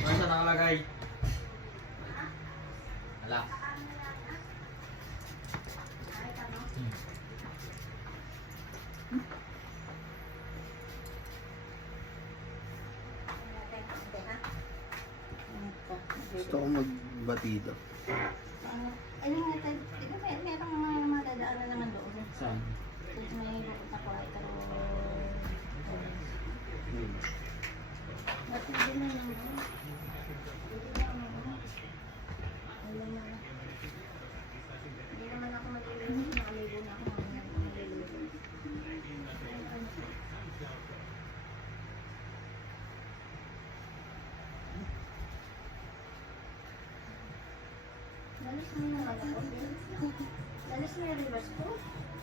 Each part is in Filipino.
Masa nakalagay? Wala. Gusto ko magbatido. Ayun nga, di ba merong mga madadaanan naman doon? Saan? May pupunta ko ay pero... Ba't hindi na yung doon? Hindi naman ako maglilinis. Nakaligo na ako. Lalis mo yung nalagay. Lalis mo yung reverse ko.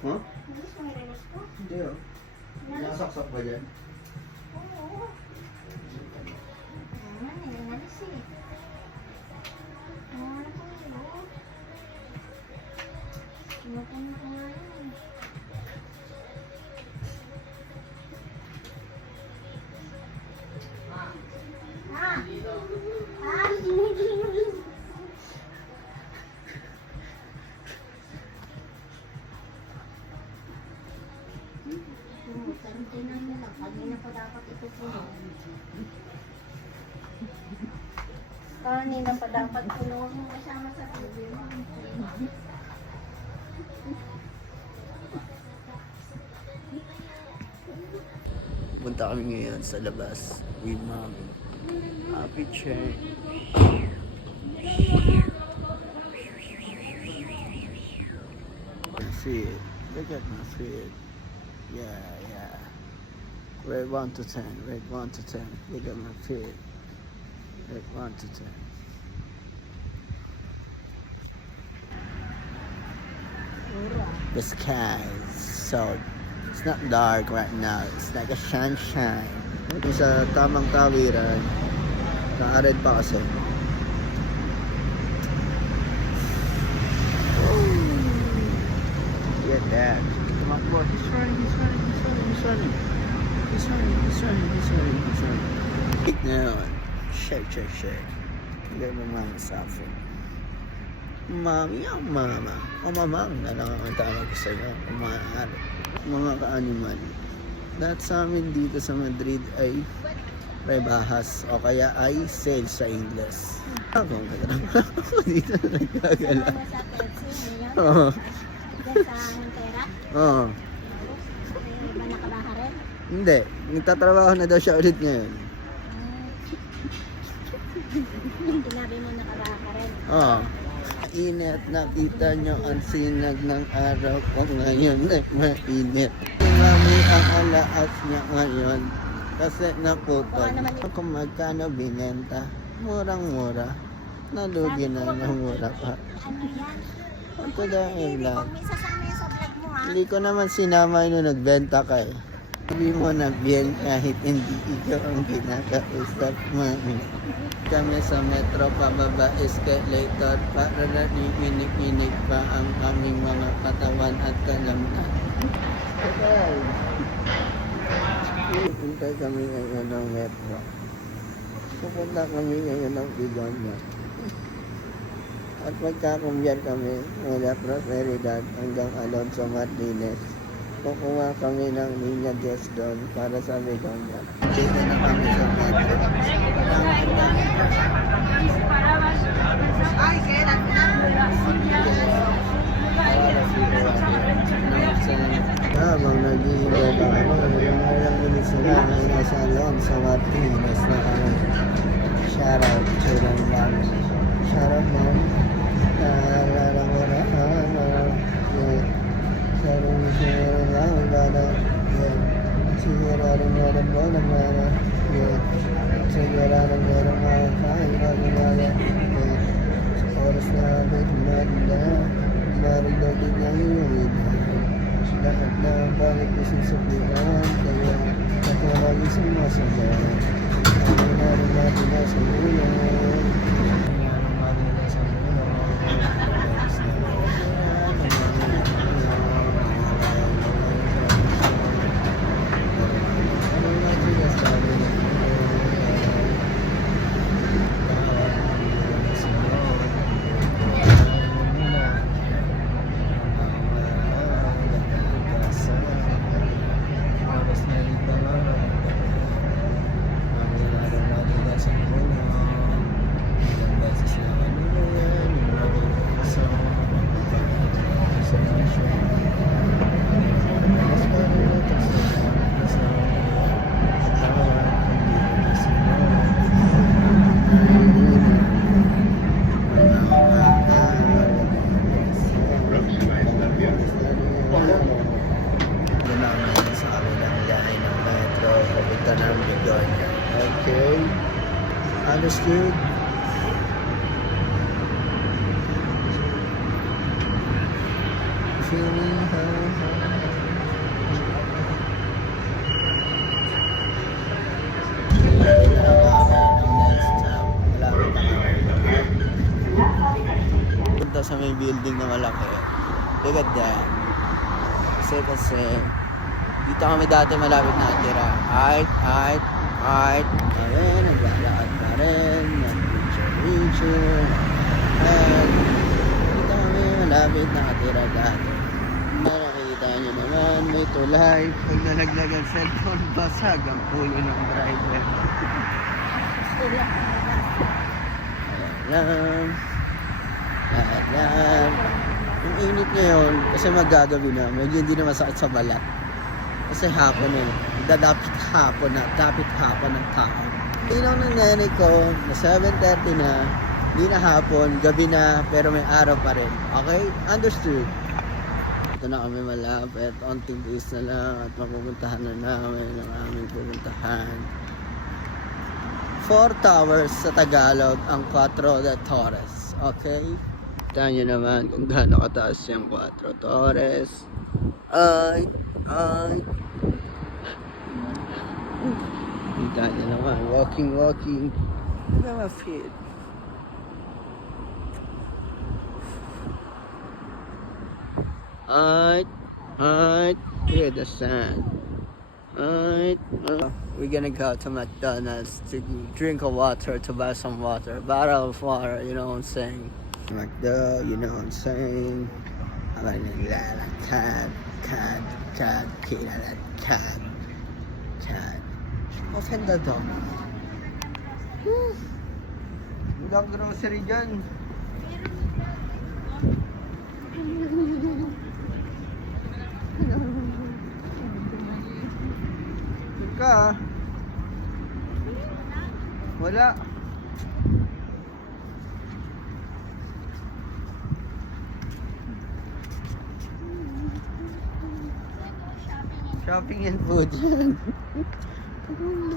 Huh? Lalis mo yung reverse ko. Hindi oh. Nasaksak ba dyan? Oo. Naman eh, nalis eh. Ano ko yun? Kinukunin ko nga yun. Ah! Ah! Tinan mo lang, kanina pa dapat ito puno. Kanina pa dapat puno mo kasama sa video. Punta kami ngayon sa labas with mommy. Happy chair. Feet. Look at my feet. Yeah, yeah. Rate 1 to 10. Rate 1 to 10. Look at my feet. Rate 1 to 10. The sky is so... It's not dark right now. It's like a sunshine. Ito sa tamang tawiran. Naared pa kasi. Look at that. Come on, boy. He's running. Right now, shake. Look at my mama's outfit. Mommy, oh mama. Oh mama, na lang ang tawag ko sa'yo. Umaari. Mga ka-animal. Lahat sa amin dito sa Madrid ay rebahas o kaya ay sale sa Ingles. Ako dito na nagkagala. Oo. Diyan sa Montera? Oo. Ba nakabaha rin? Hindi. Nagtatrabaho na daw siya ulit ngayon. Sinabi mo nakaraha ka rin. Oh. Init, nakita nyo ang sinag ng araw ko ngayon ay mainit. Si mami ang alaas niya ngayon kasi naputol. Kung magkano binenta, murang-mura. Nalugi na ng mura pa. Ano yan? Ito dahil lang. Huwag may sasama yan sa vlog mo ha. Hindi ko naman sinama nung nagbenta ka eh. Hindi mo nagbiyan kahit hindi ikaw ang kinakausap, mami. Kami sa metro pababa escalator para naniinig-inig pa ang aming mga katawan at kalamnan. Okay. Pupunta kami ngayon ng metro. Pupunta kami ngayon ng Bigonya. At magkakumbyan kami mula Prosperidad hanggang Alonso Martinez. Kukuha kami ng Linya 10 doon para sa Bigonya. Dito na kami sa metro. Habang nag-iiba na kami, yung walang ulit sila ay nasa Alonso Martinez na kami. Shoutout to them lang. Shoutout mom. Oras na agad maganda, marigagin na yun. Lahat na bakit isusuklian, kaya ako lagi sumasama. Ang narin natin na sa ulan. Okay, understood. Feeling punta sa may building na malaki. Look at that. Kasi dito kami dati malapit natira. Alright. Ayun, naglalakad pa rin. Nag-picture. And dito kami malapit nakatira dati. Nakikita nyo naman, may tulay. Pag nalaglag ang cellphone, basag ang pulo ng driver. Ayan lang. Yung init ngayon, kasi magagabi na, medyo hindi na masakit sa balat. Kasi hapon eh. Dapit hapon ng tao. Tinaw ng nenay ko na 7:30 na, hindi na hapon, gabi na, pero may araw pa rin. Okay? Understood? Ito na kami malapit. Onting days na lang at mapupuntahan na namin ang aming pupuntahan. 4 towers sa Tagalog, ang 4 de Torres. Okay? Kita nyo naman kung gaano kataas yung 4 Torres. Ay. Kita nyo naman, walking. Look at my feet. Alright, hear the sound. Alright, we're gonna go to McDonald's to drink a water, to buy some water, bottle of water, you know what I'm saying? McDo, you know what I'm saying? I'm like, cat. Maganda to. Walang grocery dyan. Ka. Wala. Shopping and Shopping and food.